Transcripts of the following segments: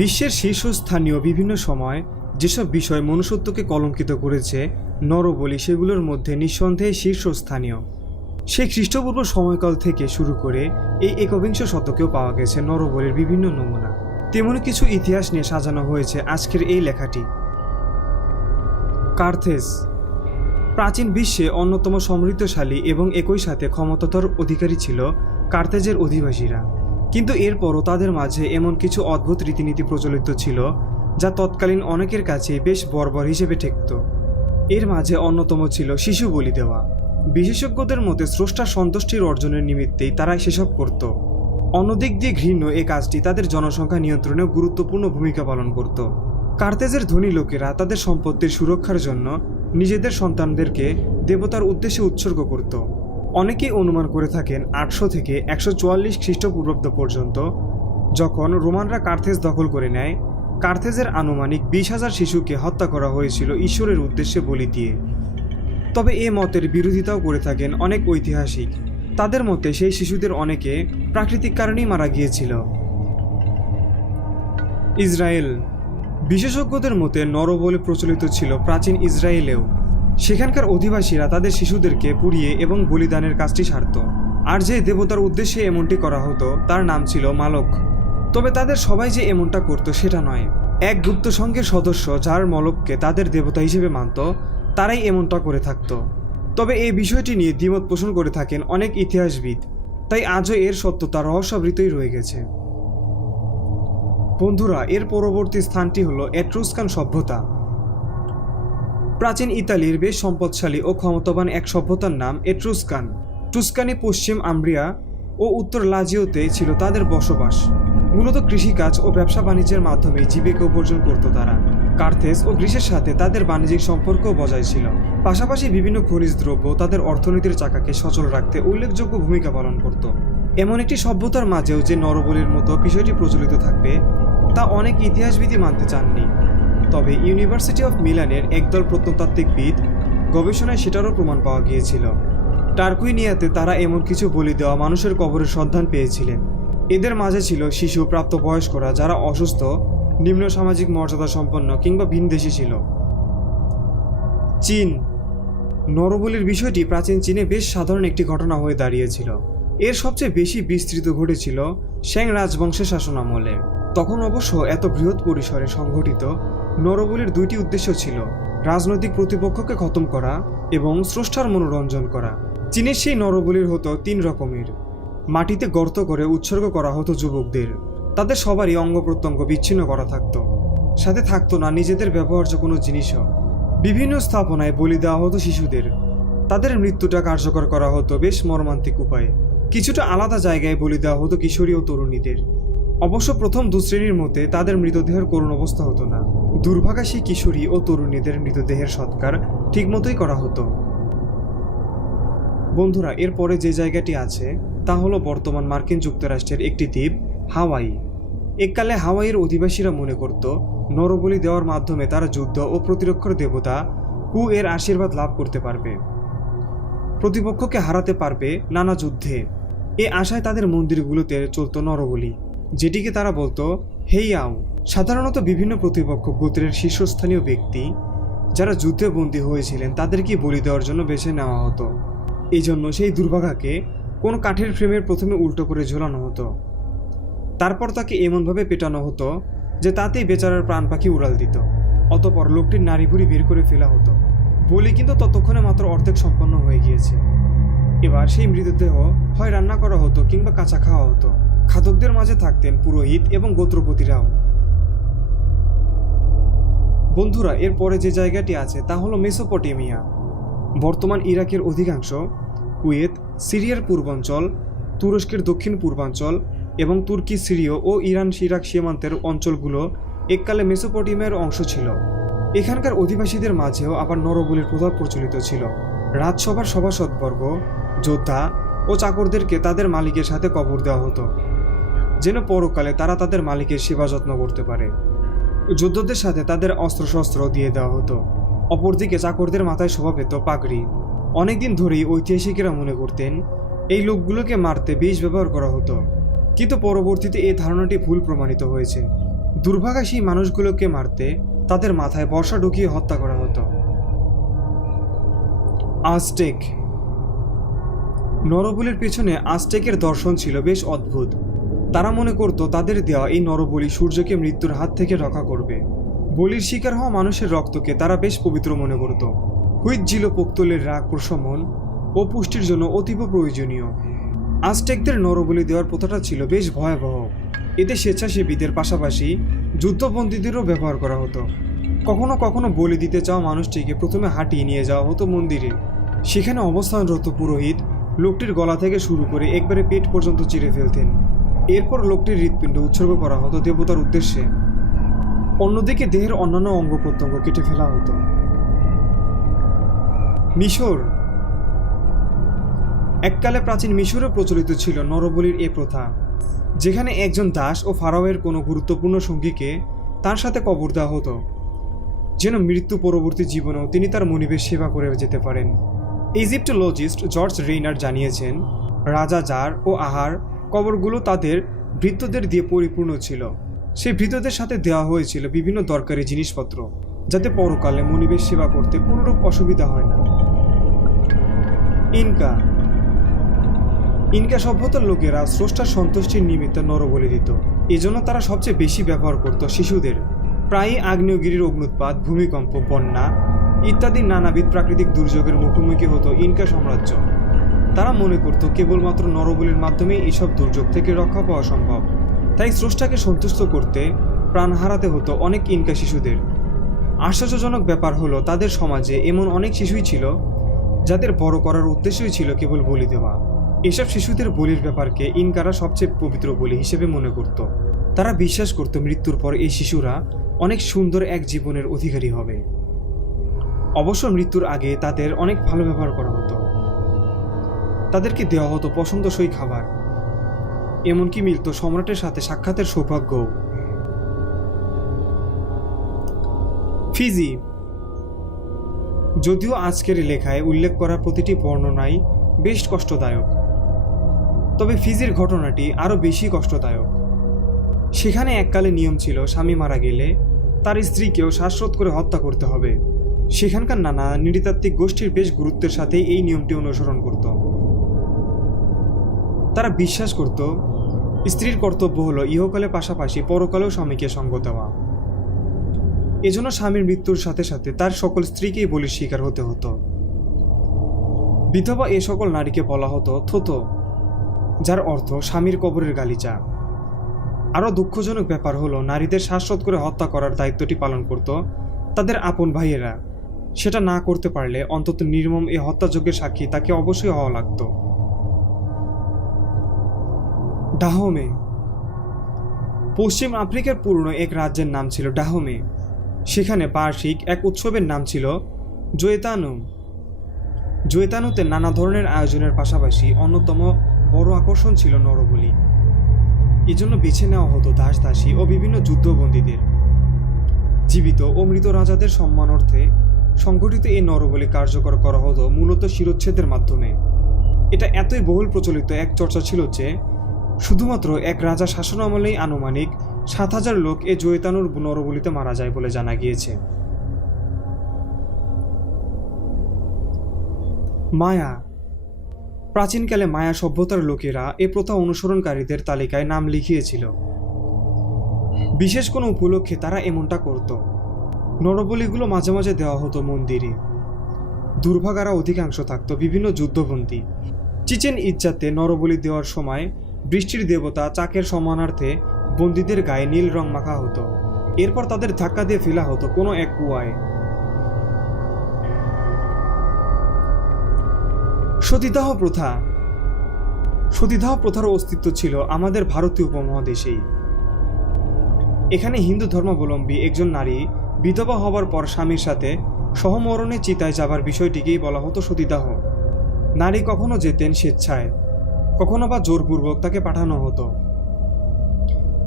বিশ্বের শীর্ষস্থানীয় বিভিন্ন সময় যেসব বিষয় মনুষ্যত্বকে কলঙ্কিত করেছে নরবলি সেগুলোর মধ্যে নিঃসন্দেহে শীর্ষস্থানীয়। সেই খ্রিস্টপূর্ব সময়কাল থেকে শুরু করে এই একবিংশ শতকেও পাওয়া গেছে নরবলির বিভিন্ন নমুনা। তেমনি কিছু ইতিহাস নিয়ে সাজানো হয়েছে আজকের এই লেখাটি। কার্থেজ প্রাচীন বিশ্বে অন্যতম সমৃদ্ধশালী এবং একই সাথে ক্ষমতাধর অধিকারী ছিল কার্থেজের অধিবাসীরা। কিন্তু এরপরও তাদের মাঝে এমন কিছু অদ্ভুত রীতিনীতি প্রচলিত ছিল যা তৎকালীন অনেকের কাছে বেশ বর্বর হিসেবে ঠেকত। এর মাঝে অন্যতম ছিল শিশু বলি দেওয়া। বিশেষজ্ঞদের মতে স্রষ্টার সন্তুষ্টির অর্জনের নিমিত্তেই তারা সেসব করত। অন্যদিক দিয়ে ঘৃণ্য এই কাজটি তাদের জনসংখ্যা নিয়ন্ত্রণেও গুরুত্বপূর্ণ ভূমিকা পালন করত। কার্থেজের ধনী লোকেরা তাদের সম্পত্তির সুরক্ষার জন্য নিজেদের সন্তানদেরকে দেবতার উদ্দেশ্যে উৎসর্গ করত। অনেকেই অনুমান করে থাকেন 800 থেকে 144 খ্রিস্টপূর্বাব্দ পর্যন্ত যখন রোমানরা কার্থেজ দখল করে নেয়, কার্থেজের আনুমানিক 20,000 শিশুকে হত্যা করা হয়েছিল ঈশ্বরের উদ্দেশ্যে বলি দিয়ে। তবে এ মতের বিরোধিতাও করে থাকেন অনেক ঐতিহাসিক। তাদের মতে সেই শিশুদের অনেকে প্রাকৃতিক কারণেই মারা গিয়েছিল। ইসরায়েল বিশেষজ্ঞদের মতে নরবলি প্রচলিত ছিল প্রাচীন ইসরায়েলেও। সেখানকার অধিবাসীরা তাদের শিশুদেরকে পুড়িয়ে এবং বলিদানের কাজটি সারত। আর যে দেবতার উদ্দেশ্যে এমনটি করা হতো তার নাম ছিল মালক। তবে তাদের সবাই যে এমনটা করত সেটা নয়। এক গুপ্ত সংঘের সদস্য যার মলককে তাদের দেবতা হিসেবে মানত তারাই এমনটা করে থাকত। তবে এই বিষয়টি নিয়ে দ্বিমত পোষণ করে থাকেন অনেক ইতিহাসবিদ, তাই আজও এর সত্যতা রহস্যাবৃতই রয়ে গেছে। বন্ধুরা, এর পরবর্তী স্থানটি হলো এট্রুস্কান সভ্যতা। প্রাচীন ইতালির বেশ সম্পদশালী ও ক্ষমতাবান এক সভ্যতার নাম এট্রুস্কান। টুস্কানি পশ্চিম আম্ব্রিয়া ও উত্তর লাজিওতে ছিল তাদের বসবাস। মূলত কৃষিকাজ ও ব্যবসা বাণিজ্যের মাধ্যমে জীবিকা উপার্জন করত তারা। কার্থেজ ও গ্রিসের সাথে তাদের বাণিজ্যিক সম্পর্কও বজায় ছিল। পাশাপাশি বিভিন্ন খনিজ দ্রব্য তাদের অর্থনীতির চাকাকে সচল রাখতে উল্লেখযোগ্য ভূমিকা পালন করত। এমন একটি সভ্যতার মাঝেও যে নরবলির মতো বিষয়টি প্রচলিত থাকবে তা অনেক ইতিহাসবিদই মানতে চাননি। তবে ইউনিভার্সিটি অফ মিলানের একদল প্রত্নতাত্ত্বিকবিদ গবেষণায় সেটারও প্রমাণ পাওয়া গিয়েছিল। টার্কুইনিয়াতে তারা এমন কিছু বলি দেওয়া মানুষের কবরের সন্ধান পেয়েছিলেন। এদের মাঝে ছিল শিশু, প্রাপ্তবয়স্করা যারা অসুস্থ, নিম্ন সামাজিক মর্যাদা সম্পন্ন কিংবা ভিনদেশী ছিল। চীন নরবলির বিষয়টি প্রাচীন চীনে বেশ সাধারণ একটি ঘটনা হয়ে দাঁড়িয়েছিল। এর সবচেয়ে বেশি বিস্তৃত ঘটেছিল শ্যাং রাজবংশের শাসনামলে। তখন অবশ্য এত বৃহৎ পরিসরে সংঘটিত নরবলির দুইটি উদ্দেশ্য ছিল: রাজনৈতিক প্রতিপক্ষকে খতম করা এবং স্রষ্টার মনোরঞ্জন করা। চীনের সেই নরবলির হতো 3 রকমের। মাটিতে গর্ত করে উৎসর্গ করা হতো যুবকদের। তাদের সবারই অঙ্গ প্রত্যঙ্গ বিচ্ছিন্ন করা থাকতো, সাথে থাকতো না নিজেদের ব্যবহার্য কোনো জিনিসও। বিভিন্ন স্থাপনায় বলি দেওয়া হতো শিশুদের। তাদের মৃত্যুটা কার্যকর করা হতো বেশ মর্মান্তিক উপায়ে। কিছুটা আলাদা জায়গায় বলি দেওয়া হতো কিশোরী ও তরুণীদের। অবশ্য প্রথম 2 শ্রেণীর মতে তাদের মৃতদেহের করুণ অবস্থা হতো না। দুর্ভাগা সেই কিশোরী ও তরুণীদের মৃতদেহের সৎকার ঠিকমতোই করা হতো। বন্ধুরা, এরপরে যে জায়গাটি আছে তা হলো বর্তমান মার্কিন যুক্তরাষ্ট্রের একটি দ্বীপ হাওয়াই। এককালে হাওয়াইয়ের অধিবাসীরা মনে করত নরবলি দেওয়ার মাধ্যমে তারা যুদ্ধ ও প্রতিরক্ষার দেবতা কু এর আশীর্বাদ লাভ করতে পারবে, প্রতিপক্ষকে হারাতে পারবে নানা যুদ্ধে। এ আশায় তাদের মন্দিরগুলোতে চলত নরবলি, যেটিকে তারা বলতো হেইয়াও। সাধারণত বিভিন্ন প্রতিপক্ষ গোত্রের শীর্ষস্থানীয় ব্যক্তি যারা যুদ্ধে বন্দী হয়েছিলেন তাদেরকে বলি দেওয়ার জন্য বেছে নেওয়া হতো। এই জন্য সেই দুর্ভাগাকে কোনো কাঠের ফ্রেমের প্রথমে উল্টো করে ঝোলানো হতো। তারপর তাকে এমনভাবে পেটানো হতো যে তাতেই বেচারার প্রাণ পাখি উড়াল দিত। অতপর লোকটির নাড়িভুড়ি বের করে ফেলা হতো। বলি কিন্তু ততক্ষণে মাত্র অর্ধেক সম্পন্ন হয়ে গিয়েছে। এবার সেই মৃতদেহ হয় রান্না করা হতো কিংবা কাঁচা খাওয়া হতো। খাদকদের মাঝে থাকতেন পুরোহিত এবং গোত্রপতিরাও। বন্ধুরা, এরপরে যে জায়গাটি আছে তা হলো মেসোপটেমিয়া। বর্তমান ইরাকের অধিকাংশ, কুয়েত, সিরিয়ার পূর্বাঞ্চল, তুরস্কের দক্ষিণ পূর্বাঞ্চল এবং তুর্কি, সিরিয় ও ইরান ইরাক সীমান্তের অঞ্চলগুলো এককালে মেসোপটেমিয়ার অংশ ছিল। এখানকার অধিবাসীদের মাঝেও আবার নরবলির প্রভাব প্রচলিত ছিল। রাজসভার সভাসদবর্গ, যোদ্ধা ও চাকরদেরকে তাদের মালিকের সাথে কবর দেওয়া হতো, যেন পরকালে তারা তাদের মালিকের সেবা যত্ন করতে পারে। যোদ্ধাদের সাথে তাদের অস্ত্রশস্ত্র দিয়ে দেওয়া হতো। অপরদিকে চাকরদের মাথায় শোভা পেত পাগড়ি। অনেকদিন ধরেই ঐতিহাসিকেরা মনে করতেন এই লোকগুলোকে মারতে বিষ ব্যবহার করা হতো, কিন্তু পরবর্তীতে এই ধারণাটি ভুল প্রমাণিত হয়েছে। দুর্ভাগা সেই মানুষগুলোকে মারতে তাদের মাথায় বর্ষা ঢুকিয়ে হত্যা করা হতো। আজটেক। নরবলির পেছনে আজটেকের দর্শন ছিল বেশ অদ্ভুত। তারা মনে করত তাদের দেওয়া এই নরবলি সূর্যকে মৃত্যুর হাত থেকে রক্ষা করবে। বলির শিকার হওয়া মানুষের রক্তকে তারা বেশ পবিত্র মনে করত। হুইট ছিল পোক্তলের রাগ প্রশমন ও পুষ্টির জন্য অতীব প্রয়োজনীয়। আজটেকদের নরবলি দেওয়ার প্রথাটা ছিল বেশ ভয়াবহ। এতে স্বেচ্ছাসেবীদের পাশাপাশি যুদ্ধবন্দীদেরও ব্যবহার করা হতো। কখনো কখনো বলি দিতে চাওয়া মানুষটিকে প্রথমে হাঁটিয়ে নিয়ে যাওয়া হতো মন্দিরে। সেখানে অবস্থানরত পুরোহিত লোকটির গলা থেকে শুরু করে একবারে পেট পর্যন্ত চিরে ফেলতেন। এরপর লোকটির হৃৎপিণ্ড উৎসর্গ করা হতো দেবতার উদ্দেশ্যে। অন্যদিকে দেহের অন্যান্য অঙ্গ প্রত্যঙ্গ কেটে ফেলা হতো। মিশর। এককালে প্রাচীন মিশরে প্রচলিত ছিল নরবলির এ প্রথা, যেখানে একজন দাস ও ফারাওয়ের কোনো গুরুত্বপূর্ণ সঙ্গীকে তার সাথে কবর দেওয়া হতো, যেন মৃত্যু পরবর্তী জীবনেও তিনি তার মনিবের সেবা করে যেতে পারেন। ইজিপ্টোলজিস্ট জর্জ রেইনার জানিয়েছেন, রাজা জার ও আহার কবরগুলো তাদের ভৃত্যদের দিয়ে পরিপূর্ণ ছিল। সেই ভৃত্যদের সাথে দেওয়া হয়েছিল বিভিন্ন দরকারি জিনিসপত্র, যাতে পরকালে মনিবের সেবা করতে কোনোরূপ অসুবিধা হয় না। ইনকা। ইনকা সভ্যতার লোকেরা স্রষ্টার সন্তুষ্টির নিমিত্তে নরবলি দিত। এজন্য তারা সবচেয়ে বেশি ব্যবহার করত শিশুদের। প্রায়ই আগ্নেয়গিরির অগ্নুৎপাত, ভূমিকম্প, বন্যা ইত্যাদি নানাবিধ প্রাকৃতিক দুর্যোগের মুখোমুখি হতো ইনকা সাম্রাজ্য। তারা মনে করত কেবলমাত্র নরবলির মাধ্যমে এইসব দুর্যোগ থেকে রক্ষা পাওয়া সম্ভব। তাই স্রষ্টাকে সন্তুষ্ট করতে প্রাণ হারাতে হতো অনেক ইনকা শিশুদের। আশ্চর্যজনক ব্যাপার হলো, তাদের সমাজে এমন অনেক শিশুই ছিল যাদের বড় করার উদ্দেশ্যই ছিল কেবল বলি দেওয়া। এসব শিশুদের বলির ব্যাপারকে ইনকারা সবচেয়ে পবিত্র বলি হিসেবে মনে করত। তারা বিশ্বাস করত মৃত্যুর পর এই শিশুরা অনেক সুন্দর এক জীবনের অধিকারী হবে। অবশ্য মৃত্যুর আগে তাদের অনেক ভালো ব্যবহার করা হতো। তাদেরকে দেওয়া হতো পছন্দসই খাবার, এমনকি মিলত সম্রাটের সাথে সাক্ষাতের সৌভাগ্য। ফিজি। যদিও আজকের লেখায় উল্লেখ করা প্রতিটি বর্ণনাই বেশ কষ্টদায়ক, তবে ফিজির ঘটনাটি আরও বেশি কষ্টদায়ক। সেখানে এককালে নিয়ম ছিল স্বামী মারা গেলে তার স্ত্রীকেও শ্বাসরোধ করে হত্যা করতে হবে। সেখানকার নানা নৃতাত্ত্বিক গোষ্ঠীর বেশ গুরুত্বের সাথে এই নিয়মটি অনুসরণ করত। তারা বিশ্বাস করত স্ত্রীর কর্তব্য হলো ইহকালে পাশাপাশি পরকালেও স্বামীকে সঙ্গ দেওয়া। এজন্য স্বামীর মৃত্যুর সাথে সাথে তার সকল স্ত্রীকেই বলির শিকার হতে হতো। বিধবা এ সকল নারীকে বলা হতো থোতো, যার অর্থ স্বামীর কবরের গালিচা। আরও দুঃখজনক ব্যাপার হলো, নারীদের শ্বাসরোধ করে হত্যা করার দায়িত্বটি পালন করত তাদের আপন ভাইয়েরা। সেটা না করতে পারলে অন্তত নির্মম এই হত্যাযজ্ঞের সাক্ষী তাকে অবশ্যই হওয়া লাগত। ডাহমে। পশ্চিম আফ্রিকার পুরনো এক রাজ্যের নাম ছিল ডাহমে। সেখানে বার্ষিক এক উৎসবের নাম ছিল জোয়েতানু। জোয়েতানুতে নানা ধরনের আয়োজনের পাশাপাশি অন্যতম বড় আকর্ষণ ছিল নরবলি। এজন্য বেছে নেওয়া হতো দাস দাসী ও বিভিন্ন যুদ্ধবন্দীদের। জীবিত ও মৃত রাজাদের সম্মানার্থে সংগঠিত এই নরবলি কার্যকর করা হতো মূলত শিরোচ্ছেদের মাধ্যমে। এটা এতই বহুল প্রচলিত এক চর্চা ছিল যে শুধুমাত্র এক রাজা শাসনামলেই আনুমানিক ৭,০০০ লোক এ জোয়েতানুর নরবলিতে মারা যায় বলে জানা গিয়েছে। মায়া। প্রাচীনকালে মায়া সভ্যতার লোকেরা এ প্রথা অনুসরণকারীদের তালিকায় নাম লিখিয়েছিল। বিশেষ কোনো উপলক্ষে তারা এমনটা করত। নরবলিগুলো মাঝে মাঝে দেওয়া হতো মন্দিরে। দুর্ভাগারা অধিকাংশ থাকত বিভিন্ন যুদ্ধবন্দী। চিচেন ইৎজাতে নরবলি দেওয়ার সময় বৃষ্টির দেবতা চাকের সম্মানার্থে বন্দীদের গায়ে নীল রং মাখা হতো। এরপর তাদের ধাক্কা দিয়ে ফেলা হতো কোনো এক কুয়ায়। সতীদাহ প্রথা। সতীদাহ প্রথার অস্তিত্ব ছিল আমাদের ভারতীয় উপমহাদেশেই। এখানে হিন্দু ধর্মাবলম্বী একজন নারী বিধবা হবার পর স্বামীর সাথে সহমরণে চিতায় যাবার বিষয়টিকেই বলা হতো সতীদাহ। নারী কখনো যেতেন স্বেচ্ছায়, কখনো বা জোরপূর্বক তাকে পাঠানো হতো।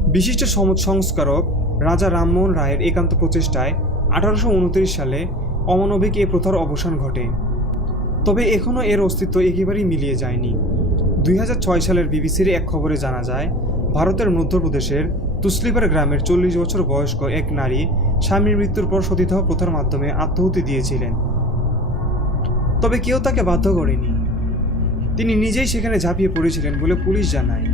বিশিষ্ট সমাজ সংস্কারক রাজা রামমোহন রায়ের একান্ত প্রচেষ্টায় 1829 সালে অমানবিক এ প্রথার অবসান ঘটে। তবে এখনও এর অস্তিত্ব একেবারেই মিলিয়ে যায়নি। 2006 সালের বিবিসির এক খবরে জানা যায়, ভারতের মধ্যপ্রদেশের তুসলিপার গ্রামের 40 বছর বয়স্ক এক নারী স্বামীর মৃত্যুর পর সতীদাহ প্রথার মাধ্যমে আত্মাহুতি দিয়েছিলেন। তবে কেউ তাকে বাধ্য করেনি, তিনি নিজেই সেখানে ঝাঁপিয়ে পড়েছিলেন বলে পুলিশ জানায়।